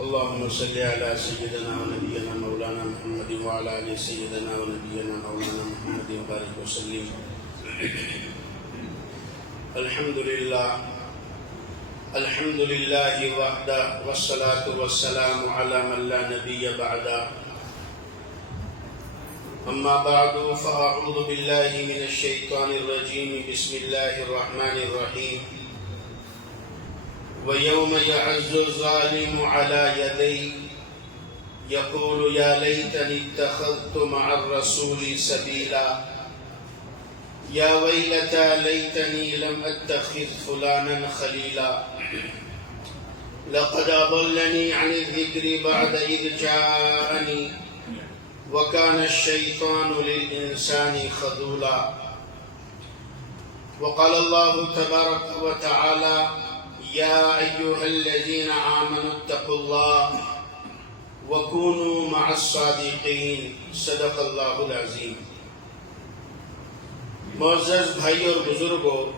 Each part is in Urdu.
اللهم صل على سيدنا ونبينا مولانا محمد وعلى آل سيدنا ونبينا مولانا محمد وبارك وسلم. الحمد لله وحده والصلاة والسلام على من لا نبي بعده. أما بعد فأعوذ بالله من الشيطان الرجيم. بسم الله الرحمن الرحيم. ويوم يعز الظالم على يديه يقول يا ليتني اتخذت مع الرسول سبيلا يا ويلتى ليتني لم أتخذ فلانا خليلا لقد أضلني عن الذكر بعد إذ جاءني وكان الشيطان للإنسان خذولا. وقال الله تبارك وتعالى يا أيها الذين آمنوا اتقوا الله وكونوا مع الصادقين. صدق اللہ العظیم. معزز بھائی اور بزرگوں،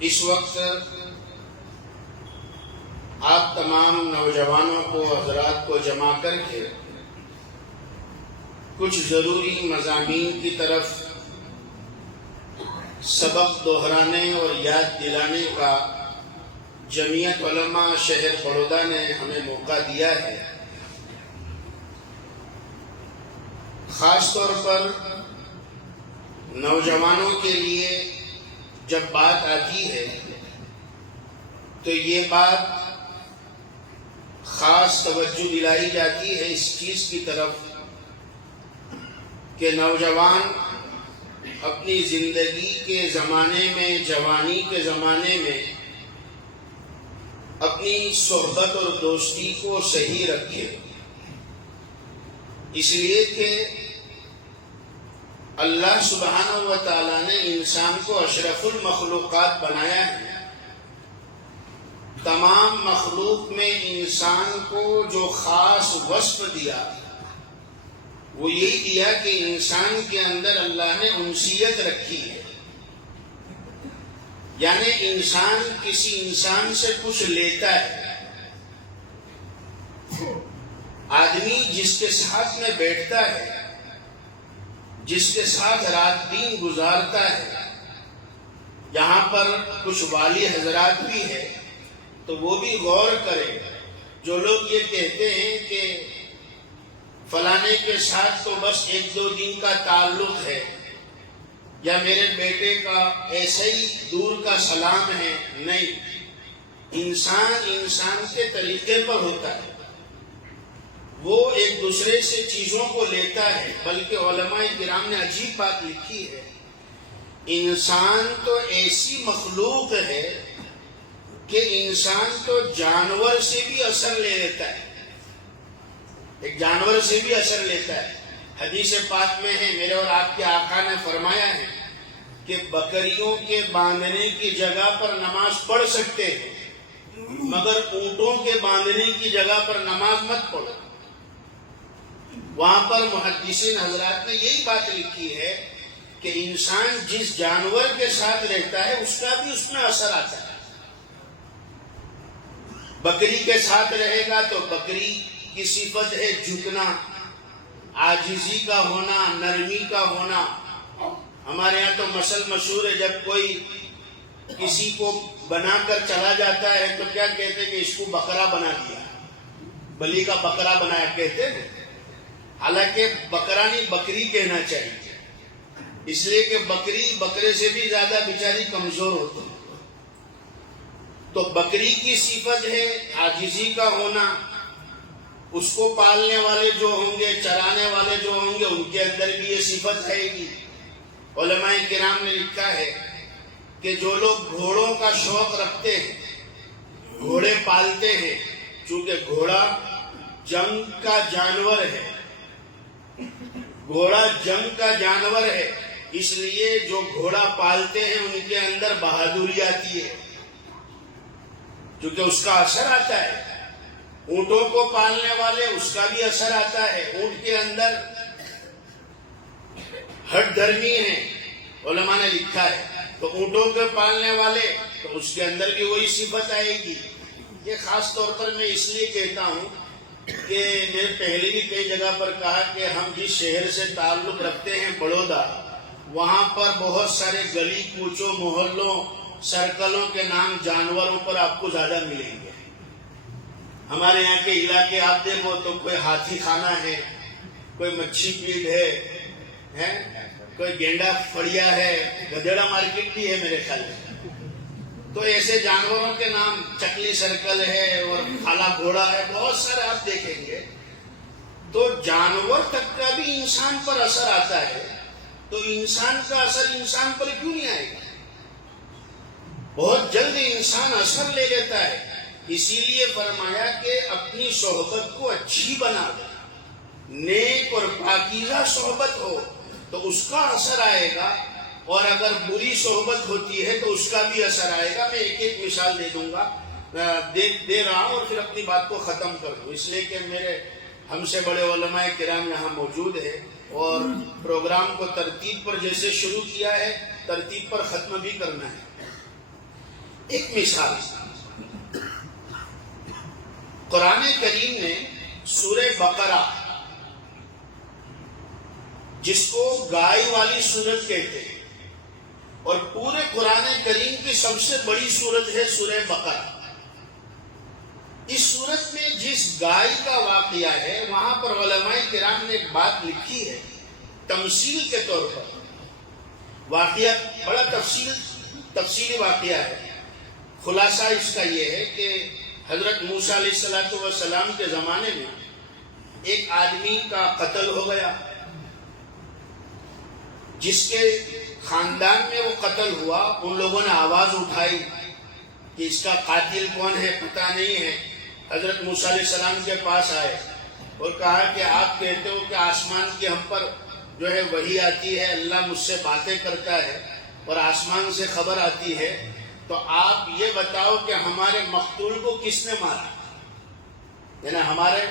اس وقت آپ تمام نوجوانوں کو، حضرات کو جمع کر کے کچھ ضروری مضامین کی طرف سبق دہرانے اور یاد دلانے کا جمعیت علماء شہر بڑودہ نے ہمیں موقع دیا ہے. خاص طور پر نوجوانوں کے لیے جب بات آتی ہے تو یہ بات خاص توجہ دلائی جاتی ہے اس چیز کی طرف کہ نوجوان اپنی زندگی کے زمانے میں، جوانی کے زمانے میں اپنی صحبت اور دوستی کو صحیح رکھے، اس لیے کہ اللہ سبحانہ و تعالیٰ نے انسان کو اشرف المخلوقات بنایا ہے. تمام مخلوق میں انسان کو جو خاص وصف دیا وہ یہی دیا کہ انسان کے اندر اللہ نے انسیت رکھی ہے. یعنی انسان کسی انسان سے کچھ لیتا ہے. آدمی جس کے ساتھ میں بیٹھتا ہے، جس کے ساتھ رات دن گزارتا ہے، یہاں پر کچھ والی حضرات بھی ہے تو وہ بھی غور کرے. جو لوگ یہ کہتے ہیں کہ فلانے کے ساتھ تو بس 1-2 دن کا تعلق ہے، یا میرے بیٹے کا ایسے ہی دور کا سلام ہے، نہیں. انسان کے طریقے پر ہوتا ہے. وہ ایک دوسرے سے چیزوں کو لیتا ہے. بلکہ علماء کرام نے عجیب بات لکھی ہے، انسان تو ایسی مخلوق ہے کہ انسان تو جانور سے بھی اثر لے لیتا ہے. ایک جانور سے بھی اثر لیتا ہے. حدیث پاک میں ہے، میرے اور آپ کے آقا نے فرمایا ہے کہ بکریوں کے باندھنے کی جگہ پر نماز پڑھ سکتے ہیں، مگر اونٹوں کے باندھنے کی جگہ پر نماز مت پڑھو. وہاں پر محدثین حضرات نے یہی بات لکھی ہے کہ انسان جس جانور کے ساتھ رہتا ہے اس کا بھی اس میں اثر آتا ہے. بکری کے ساتھ رہے گا تو بکری کی صفت ہے جھکنا، عاجزی کا ہونا، نرمی کا ہونا. ہمارے یہاں تو مثل مشہور ہے، جب کوئی کسی کو بنا کر چلا جاتا ہے تو کیا کہتے ہیں کہ اس کو بکرا بنا دیا، بلی کا بکرا بنایا کہتے ہیں. حالانکہ بکرا نہیں، بکری کہنا چاہیے، اس لیے کہ بکری بکرے سے بھی زیادہ بیچاری کمزور ہوتی ہے. تو بکری کی صفت ہے عاجزی کا ہونا. اس کو پالنے والے جو ہوں گے، چرانے والے جو ہوں گے، ان کے اندر بھی یہ صفت رہے گی. علماء کرام نے لکھا ہے کہ جو لوگ گھوڑوں کا شوق رکھتے ہیں، گھوڑے پالتے ہیں، چونکہ گھوڑا جنگ کا جانور ہے، گھوڑا جنگ کا جانور ہے، اس لیے جو گھوڑا پالتے ہیں ان کے اندر بہادری آتی ہے، کیونکہ اس کا اثر آتا ہے. اونٹوں کو پالنے والے، اس کا بھی اثر آتا ہے. اونٹ کے اندر ہٹ دھرمی ہیں، علماء نے لکھا ہے، تو اونٹوں کے پالنے والے تو اس کے اندر بھی وہی صفت آئے گی۔ یہ خاص طور پر میں اس لیے کہتا ہوں کہ میں پہلے بھی کئی جگہ پر کہا کہ ہم جس شہر سے تعلق رکھتے ہیں بڑودہ، وہاں پر بہت سارے گلی کوچوں محلوں سرکلوں کے نام جانوروں پر آپ کو زیادہ ملیں گے۔ ہمارے یہاں کے علاقے آپ دیکھو تو کوئی ہاتھی خانہ ہے، کوئی مچھی پیٹ ہے، کوئی گینڈا فڑیا ہے، گدڑا مارکیٹ بھی ہے میرے خیال میں۔ تو ایسے جانوروں کے نام چکلی سرکل ہے اور کالا گھوڑا ہے، بہت سارے آپ دیکھیں گے۔ تو جانور تک کا بھی انسان پر اثر آتا ہے، تو انسان کا اثر انسان پر کیوں نہیں آئے گا؟ بہت جلد انسان اثر لے لیتا ہے۔ اسی لیے فرمایا کہ اپنی صحبت کو اچھی بنا دے، نیک اور پاکیزہ صحبت ہو تو اس کا اثر آئے گا، اور اگر بری صحبت ہوتی ہے تو اس کا بھی اثر آئے گا۔ میں ایک ایک مثال دے دوں گا، دے رہا ہوں اور پھر اپنی بات کو ختم کر دوں، اس لیے کہ میرے ہم سے بڑے علماء کرام یہاں موجود ہیں، اور پروگرام کو ترتیب پر جیسے شروع کیا ہے ترتیب پر ختم بھی کرنا ہے۔ ایک مثال، قرآن کریم نے سورہ بقرہ، جس کو گائے والی سورت کہتے ہیں، اور پورے قرآن کریم کی سب سے بڑی سورت ہے سورہ بقرہ۔ اس سورت میں جس گائے کا واقعہ ہے وہاں پر علماء کرام نے ایک بات لکھی ہے تمثیل کے طور پر۔ واقعہ بڑا تفصیلی واقعہ ہے۔ خلاصہ اس کا یہ ہے کہ حضرت موسیٰ علیہ السلام کے زمانے میں ایک آدمی کا قتل ہو گیا، جس کے خاندان میں وہ قتل ہوا۔ ان لوگوں نے آواز اٹھائی کہ اس کا قاتل کون ہے پتہ نہیں ہے۔ حضرت موسیٰ علیہ السلام کے پاس آئے اور کہا کہ آپ کہتے ہو کہ آسمان کی ہم پر جو ہے وحی آتی ہے، اللہ مجھ سے باتیں کرتا ہے اور آسمان سے خبر آتی ہے، تو آپ یہ بتاؤ کہ ہمارے مقتول کو کس نے مارا، یعنی ہمارے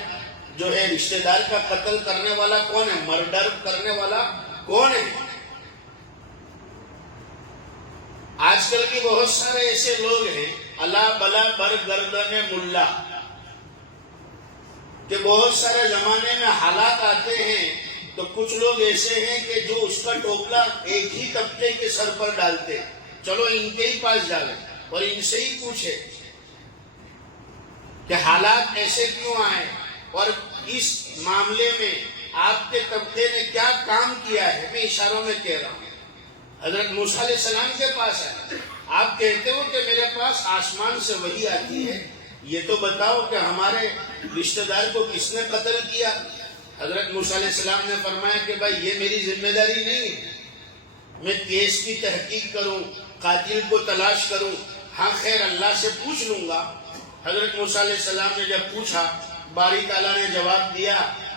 جو ہے رشتہ دار کا قتل کرنے والا کون ہے، مرڈر کرنے والا کون ہے۔ آج کل بھی بہت سارے ایسے لوگ ہیں اللہ بلا بر گردن ملا، کہ بہت سارے زمانے میں حالات آتے ہیں تو کچھ لوگ ایسے ہیں کہ جو اس کا ٹوپلا ایک ہی طبقے کے سر پر ڈالتے، چلو ان کے ہی پاس ڈالیں اور ان سے ہی پوچھے کہ حالات ایسے کیوں آئے، اور اس معاملے میں آپ کے طبقے نے کیا کام کیا ہے۔ میں اشاروں میں کہہ رہا ہوں۔ حضرت موسیٰ علیہ السلام کے پاس آئے، آپ کہتے ہو کہ میرے پاس آسمان سے وحی آتی ہے، یہ تو بتاؤ کہ ہمارے رشتہ دار کو کس نے قتل کیا۔ حضرت موسیٰ علیہ السلام نے فرمایا کہ بھائی یہ میری ذمہ داری نہیں ہے، میں کیس کی تحقیق کروں، قاتل کو تلاش کروں، ہاں خیر اللہ سے پوچھ لوں گا۔ حضرت موسیٰ علیہ السلام نے جب پوچھا، باری تعالیٰ نے جواب دیا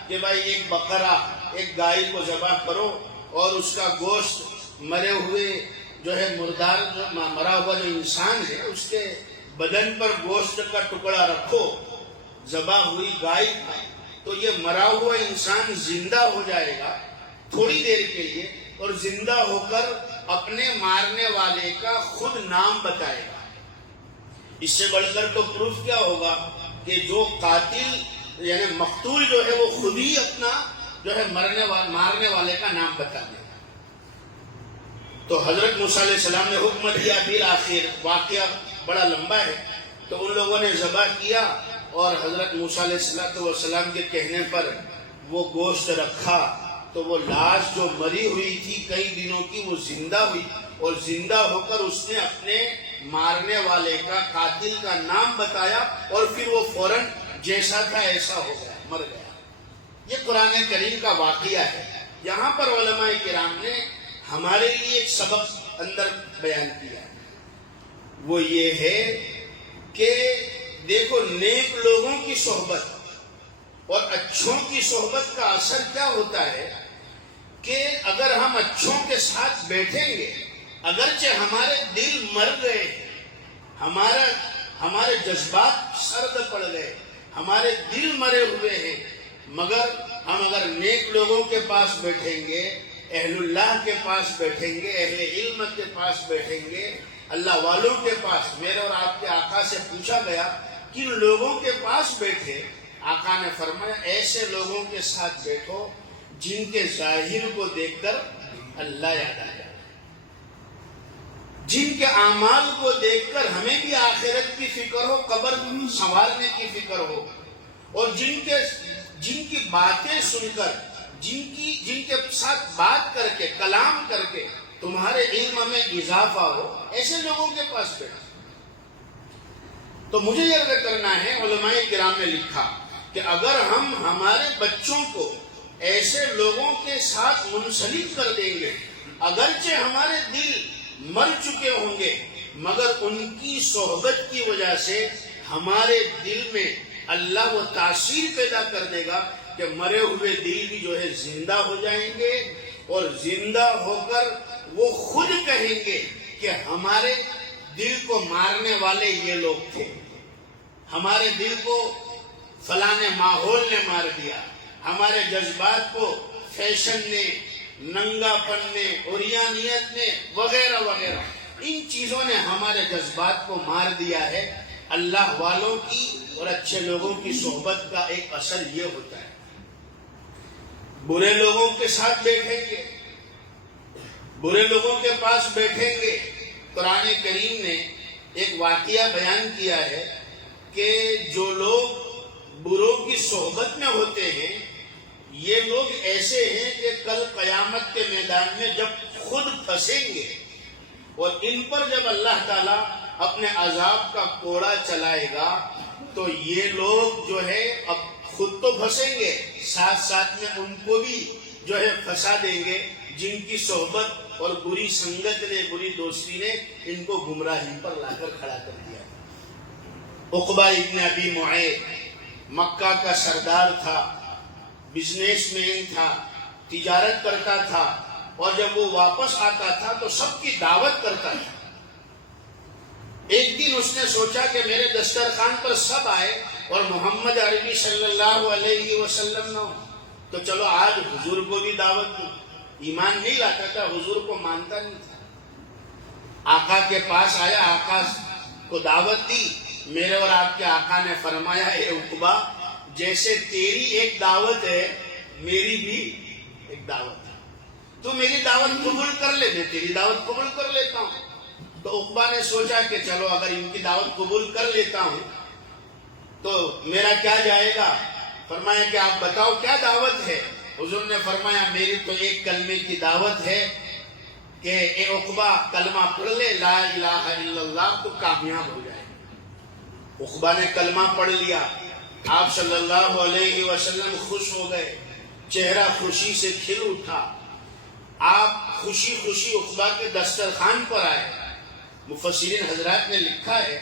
کہ بھائی ایک بقرہ، ایک گائے کو ذبح کرو اور اس کا گوشت مرے ہوئے جو ہے مردار مرا ہوا جو انسان ہے اس کے بدن پر گوشت کا ٹکڑا رکھو، ذبح ہوئی گائے کا، تو یہ مرا ہوا انسان زندہ ہو جائے گا تھوڑی دیر کے لیے، اور زندہ ہو کر اپنے مارنے والے کا خود نام بتائے گا۔ اس سے بڑھ کر تو پروف کیا ہوگا کہ جو قاتل یعنی مقتول جو ہے وہ خود ہی اپنا جو ہے مارنے والے کا نام بتا دے گا۔ تو حضرت موسیٰ علیہ السلام نے حکم دیا، پھر آخر واقعہ بڑا لمبا ہے، تو ان لوگوں نے ذبح کیا اور حضرت موسیٰ علیہ السلام کے کہنے پر وہ گوشت رکھا، تو وہ لاش جو مری ہوئی تھی کئی دنوں کی وہ زندہ ہوئی، اور زندہ ہو کر اس نے اپنے مارنے والے کا قاتل کا نام بتایا، اور پھر وہ فوراً جیسا تھا ایسا ہو گیا، مر گیا۔ یہ قرآن کریم کا واقعہ ہے۔ یہاں پر علماء کرام نے ہمارے لیے ایک سبق اندر بیان کیا، وہ یہ ہے کہ دیکھو نیک لوگوں کی صحبت اور اچھوں کی صحبت کا اثر کیا ہوتا ہے کہ اگر ہم اچھوں کے ساتھ بیٹھیں گے، اگرچہ ہمارے دل مر گئے، ہمارے جذبات سرد پڑ گئے، ہمارے دل مرے ہوئے ہیں، مگر ہم اگر نیک لوگوں کے پاس بیٹھیں گے اہل اللہ کے پاس بیٹھیں گے، اہل علم کے پاس بیٹھیں گے، اللہ والوں کے پاس۔ میرے اور آپ کے آقا سے پوچھا گیا کن لوگوں کے پاس بیٹھے؟ آقا نے فرمایا ایسے لوگوں کے ساتھ بیٹھو جن کے ظاہر کو دیکھ کر اللہ یاد آ جائے، جن کے اعمال کو دیکھ کر ہمیں بھی آخرت کی فکر ہو، قبر سنوارنے کی فکر ہو، اور جن کی باتیں سن کر، جن کے ساتھ بات کر کے، کلام کر کے تمہارے علم میں اضافہ ہو، ایسے لوگوں کے پاس بیٹھو۔ تو مجھے یہ عرض کرنا ہے، علماء کرام نے لکھا کہ اگر ہم ہمارے بچوں کو ایسے لوگوں کے ساتھ منسلک کر دیں گے، اگرچہ ہمارے دل مر چکے ہوں گے مگر ان کی صحبت کی وجہ سے ہمارے دل میں اللہ وہ تاثیر پیدا کر دے گا کہ مرے ہوئے دل بھی جو ہے زندہ ہو جائیں گے، اور زندہ ہو کر وہ خود کہیں گے کہ ہمارے دل کو مارنے والے یہ لوگ تھے، ہمارے دل کو فلاں ماحول نے مار دیا، ہمارے جذبات کو فیشن نے، ننگا پن نے، عریانیت نے، وغیرہ وغیرہ، ان چیزوں نے ہمارے جذبات کو مار دیا ہے۔ اللہ والوں کی اور اچھے لوگوں کی صحبت کا ایک اثر یہ ہوتا ہے، برے لوگوں کے ساتھ بیٹھیں گے، برے لوگوں کے پاس بیٹھیں گے۔ قرآن کریم نے ایک واقعہ بیان کیا ہے کہ جو لوگ بروں کی صحبت میں ہوتے ہیں یہ لوگ ایسے ہیں کہ کل قیامت کے میدان میں جب خود پھنسیں گے اور ان پر جب اللہ تعالیٰ اپنے عذاب کا کوڑا چلائے گا تو یہ لوگ جو ہے اب خود تو پھنسیں گے، ساتھ ساتھ میں ان کو بھی جو ہے پھنسا دیں گے جن کی صحبت اور بری سنگت نے، بری دوستی نے ان کو گمراہی پر لا کر کھڑا کر دیا۔ عقبہ ابن ابی معیط مکہ کا سردار تھا، بزنس مین تھا، تجارت کرتا تھا، اور جب وہ واپس آتا تھا تو سب کی دعوت کرتا تھا۔ ایک دن اس نے سوچا کہ میرے دسترخوان پر سب آئے اور محمد عربی صلی اللہ علیہ وسلم نہ ہو، تو چلو آج حضور کو بھی دعوت دوں۔ ایمان نہیں لاتا تھا، حضور کو مانتا نہیں تھا۔ آقا کے پاس آیا، آقا کو دعوت دی۔ میرے اور آپ کے آقا نے فرمایا اے عقبہ، جیسے تیری ایک دعوت ہے میری بھی ایک دعوت ہے، تو میری دعوت قبول کر لے، میں تیری دعوت قبول کر لیتا ہوں۔ تو عقبہ نے سوچا کہ چلو اگر ان کی دعوت قبول کر لیتا ہوں تو میرا کیا جائے گا۔ فرمایا کہ آپ بتاؤ کیا دعوت ہے۔ حضور نے فرمایا میری تو ایک کلمے کی دعوت ہے کہ اے عقبہ کلمہ پڑھ لے لا الہ الا اللہ تو کامیاب ہو جائے۔ عقبہ نے کلمہ پڑھ لیا، آپ صلی اللہ علیہ وسلم خوش ہو گئے، چہرہ خوشی سے کھل اٹھا۔ آپ خوشی خوشی عقبہ کے دسترخوان پر آئے۔ مفسرین حضرات نے لکھا ہے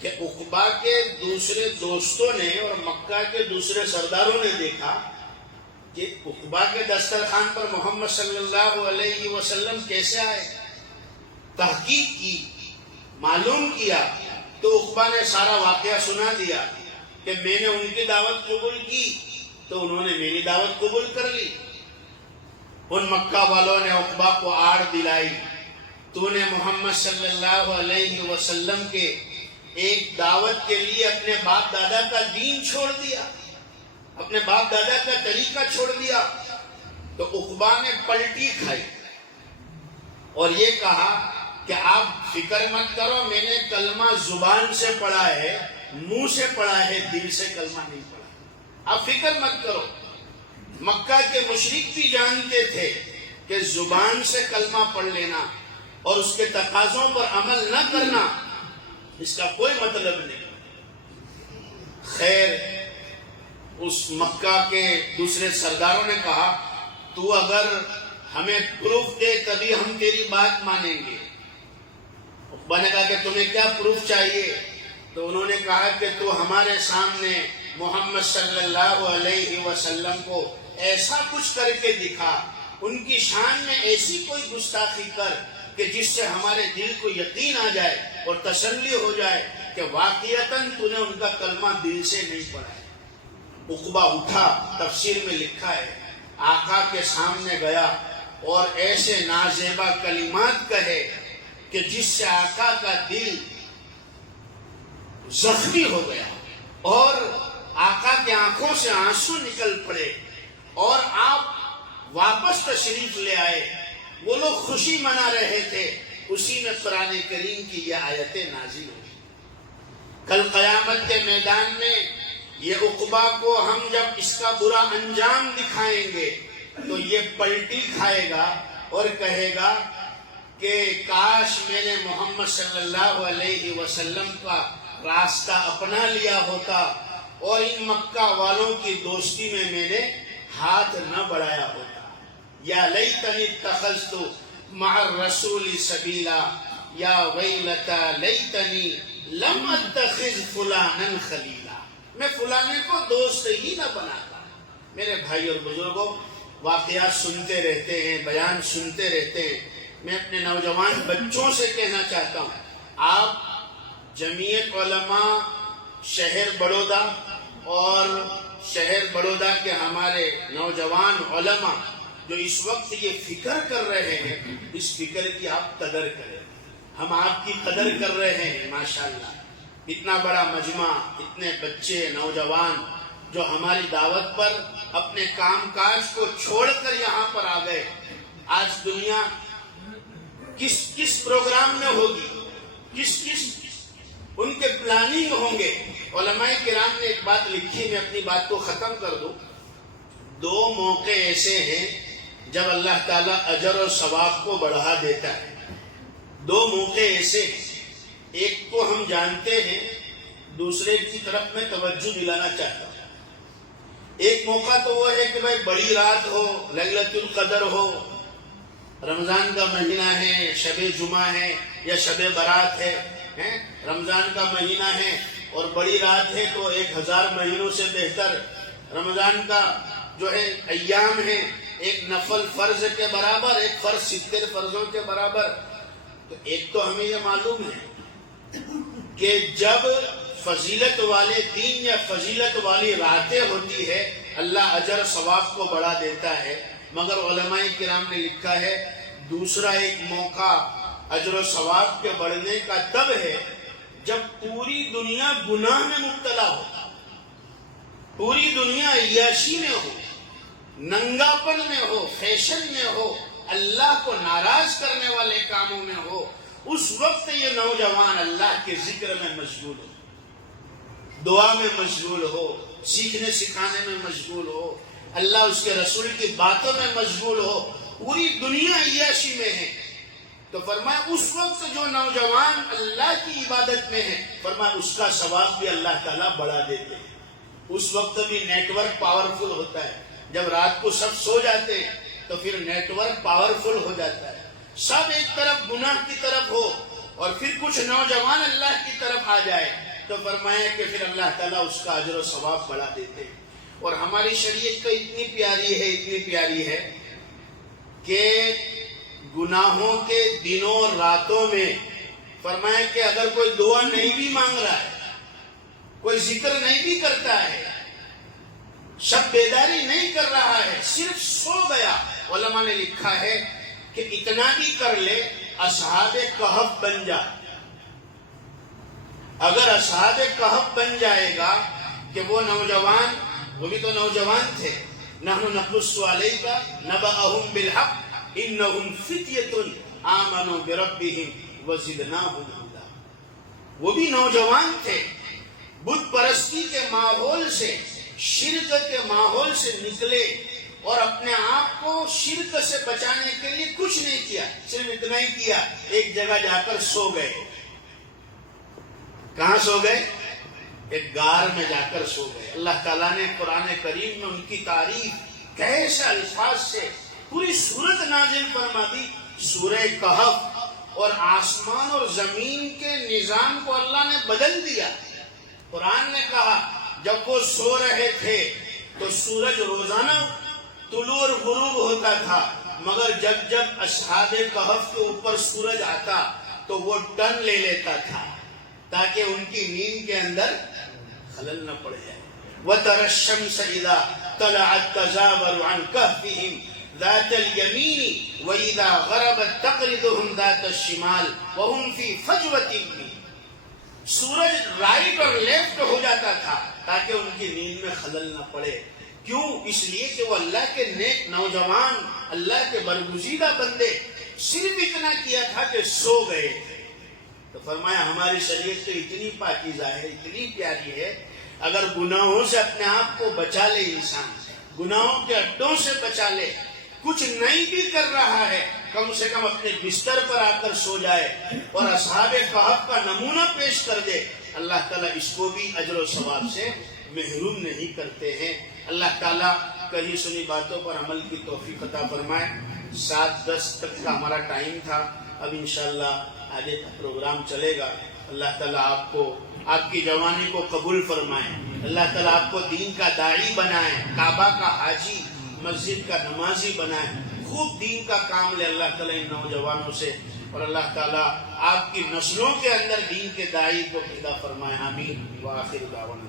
کہ عقبہ کے دوسرے دوستوں نے اور مکہ کے دوسرے سرداروں نے دیکھا کہ عقبہ کے دسترخوان پر محمد صلی اللہ علیہ وسلم کیسے آئے۔ تحقیق کی، معلوم کیا تو عقبہ نے سارا واقعہ سنا دیا کہ میں نے ان کی دعوت قبول کی تو انہوں نے میری دعوت قبول کر لی۔ ان مکہ والوں نے عقبہ کو آڑ دلائی، تو نے محمد صلی اللہ علیہ وسلم کے ایک دعوت کے لیے اپنے باپ دادا کا دین چھوڑ دیا، اپنے باپ دادا کا طریقہ چھوڑ دیا۔ تو عقبہ نے پلٹی کھائی اور یہ کہا کہ آپ فکر مت کرو، میں نے کلمہ زبان سے پڑھا ہے، منہ سے پڑھا ہے، دل سے کلمہ نہیں پڑھا، آپ فکر مت کرو۔ مکہ کے مشرک بھی جانتے تھے کہ زبان سے کلمہ پڑھ لینا اور اس کے تقاضوں پر عمل نہ کرنا اس کا کوئی مطلب نہیں۔ خیر اس مکہ کے دوسرے سرداروں نے کہا تو اگر ہمیں پروف دے تبھی ہم تیری بات مانیں گے۔ عقبہ نے کہا کہ تمہیں کیا پروف چاہیے؟ تو انہوں نے کہا کہ تو ہمارے سامنے محمد صلی اللہ علیہ وسلم کو ایسا کچھ کر کے دکھا، ان کی شان میں ایسی کوئی گستاخی کر کہ جس سے ہمارے دل کو یقین آ جائے اور تسلی ہو جائے کہ واقعتاً تو نے ان کا کلمہ دل سے نہیں پڑھا ہے۔ عقبہ اٹھا، تفسیر میں لکھا ہے آقا کے سامنے گیا، اور ایسے نازیبا کلمات کہے کہ جس سے آقا کا دل زخمی ہو گیا اور آقا کی آنکھوں سے آنسو نکل پڑے اور آپ واپس تشریف لے آئے. وہ لوگ خوشی منا رہے تھے، اسی میں قرآن کریم کی یہ آیتیں نازل ہوئی. کل قیامت کے میدان میں یہ عقبہ کو ہم جب اس کا برا انجام دکھائیں گے تو یہ پلٹی کھائے گا اور کہے گا کہ کاش میں نے محمد صلی اللہ علیہ وسلم کا راستہ اپنا لیا ہوتا اور ان مکہ والوں کی دوستی میں نے ہاتھ نہ بڑھایا ہوتا. یا لیتنی اتخذت مع الرسول سبیلا یا ویلتا لیتنی لم اتخذ فلانا خلیلا. میں فلانے کو دوست ہی نہ بناتا. میرے بھائی اور بزرگوں، واقعات سنتے رہتے ہیں، بیان سنتے رہتے ہیں. میں اپنے نوجوان بچوں سے کہنا چاہتا ہوں، آپ جمعیت علماء شہر بڑودہ اور شہر بڑودہ کے ہمارے نوجوان علماء جو اس وقت یہ فکر کر رہے ہیں، اس فکر کی آپ قدر کریں. ہم آپ کی قدر کر رہے ہیں. ماشاءاللہ اتنا بڑا مجمع، اتنے بچے نوجوان جو ہماری دعوت پر اپنے کام کاج کو چھوڑ کر یہاں پر آ گئے. آج دنیا کس پروگرام میں ہوگی، کس ان کے پلاننگ ہوں گے. علماء کرام نے ایک بات لکھی، میں اپنی بات کو ختم کر دوں. 2 موقع ایسے ہیں جب اللہ تعالیٰ اجر اور ثواب کو بڑھا دیتا ہے. 2 موقع ایسے ہیں، ایک کو ہم جانتے ہیں، دوسرے کی طرف میں توجہ دلانا چاہتا ہوں. ایک موقع تو وہ ہے کہ بھائی بڑی رات ہو، لیلۃ القدر ہو، رمضان کا مہینہ ہے، شب جمعہ ہے یا شب برات ہے، رمضان کا مہینہ ہے اور بڑی رات ہے تو 1000 مہینوں سے بہتر رمضان کا جو ہے ایام ہے، ایک نفل فرض کے برابر، ایک فرض 70 فرضوں کے برابر. تو ایک تو ہمیں یہ معلوم ہے کہ جب فضیلت والے دن یا فضیلت والی راتیں ہوتی ہے اللہ اجر ثواب کو بڑھا دیتا ہے. مگر علماء کرام نے لکھا ہے دوسرا ایک موقع اجر و ثواب کے بڑھنے کا تب ہے جب پوری دنیا گناہ میں مبتلا ہو، پوری دنیا عیاشی میں ہو، ننگاپن میں ہو، فیشن میں ہو، اللہ کو ناراض کرنے والے کاموں میں ہو. اس وقت یہ نوجوان اللہ کے ذکر میں مشغول ہو، دعا میں مشغول ہو، سیکھنے سکھانے میں مشغول ہو، اللہ اس کے رسول کی باتوں میں مشغول ہو. پوری دنیا عیاشی میں ہے. تو فرمایا اس وقت جو نوجوان اللہ کی عبادت میں ہے، فرمایا اس کا ثواب بھی اللہ تعالیٰ بڑھا دیتے ہیں. اس وقت بھی نیٹ ورک پاورفل ہوتا ہے. جب رات کو سب سو جاتے ہیں تو پھر نیٹ ورک پاورفل ہو جاتا ہے. سب ایک طرف گناہ کی طرف ہو اور پھر کچھ نوجوان اللہ کی طرف آ جائے تو فرمایا کہ پھر اللہ تعالیٰ اس کا اجر و ثواب بڑھا دیتے ہیں. اور ہماری شریعت تو اتنی پیاری ہے کہ گناہوں کے دنوں اور راتوں میں فرمایا کہ اگر کوئی دعا نہیں بھی مانگ رہا ہے، کوئی ذکر نہیں بھی کرتا ہے، شب بیداری نہیں کر رہا ہے، صرف سو گیا، علماء نے لکھا ہے کہ اتنا بھی کر لے اصحاب کہف بن جا. اگر اصحاب کہف بن جائے گا کہ وہ نوجوان، وہ بھی تو نوجوان تھے، نحن نقص علیک نبأہم بالحق انہم فتیۃ آمنوا بربہم وزدناہم ہدی. وہ بھی نوجوان تھے، بت پرستی کے ماحول سے، شرک کے ماحول سے نکلے اور اپنے آپ کو شرک سے بچانے کے لیے کچھ نہیں کیا، صرف اتنا ہی کیا، ایک جگہ جا کر سو گئے. کہاں سو گئے؟ ایک غار میں جا کر سو گئے. اللہ تعالیٰ نے قرآن کریم میں ان کی تعریف کیسے الفاظ سے پوری سورت نازل فرما دی. سورہ کہف اور آسمان اور زمین کے نظام کو اللہ نے بدل دیا. قرآن نے کہا جب وہ سو رہے تھے تو سورج روزانہ طلوع اور غروب ہوتا تھا، مگر جب اصحاب کہف کے اوپر سورج آتا تو وہ ٹرن لے لیتا تھا تاکہ ان کی نیند کے اندر خلل نہ پڑ جائے. وَتَرَى الشَّمْسَ إِذَا طَلَعَتْ تَزَاوَرُ عَنْ كَهْفِهِمْ ذات الیمین واذا غربت تقرضهم ذات الشمال وهم فی فجوۃ منہ. سورج رائٹ اور لیفٹ ہو جاتا تھا تاکہ ان کی نیند میں خلل نہ پڑے. کیوں؟ اس لیے کہ وہ اللہ کے نیک نوجوان، اللہ کے برگزیدہ بندے صرف اتنا کیا تھا کہ سو گئے. تو فرمایا ہماری شریعت تو اتنی پاکیزہ ہے، اتنی پیاری ہے، اگر گناہوں سے اپنے آپ کو بچا لے انسان، گناہوں کے اڈوں سے بچا لے، کچھ نہیں بھی کر رہا ہے، کم سے کم اپنے بستر پر آ کر سو جائے اور اصحاب کہف کا نمونہ پیش کر دے، اللہ تعالیٰ اس کو بھی اجر و ثواب سے محروم نہیں کرتے ہیں. اللہ تعالیٰ کہی سنی باتوں پر عمل کی توفیق عطا فرمائے. 7:10 تک کا ہمارا ٹائم تھا، اب انشاءاللہ آگے کا پروگرام چلے گا. اللہ تعالیٰ آپ کو، آپ کی جوانی کو قبول فرمائے. اللہ تعالیٰ آپ کو دین کا داعی بنائے، کعبہ کا حاجی، مسجد کا نمازی بنائے، خوب دین کا کام لے اللہ تعالیٰ ان نوجوانوں سے، اور اللہ تعالیٰ آپ کی نسلوں کے اندر دین کے داعی کو پیدا فرمائے. آمین. وآخر دعوانا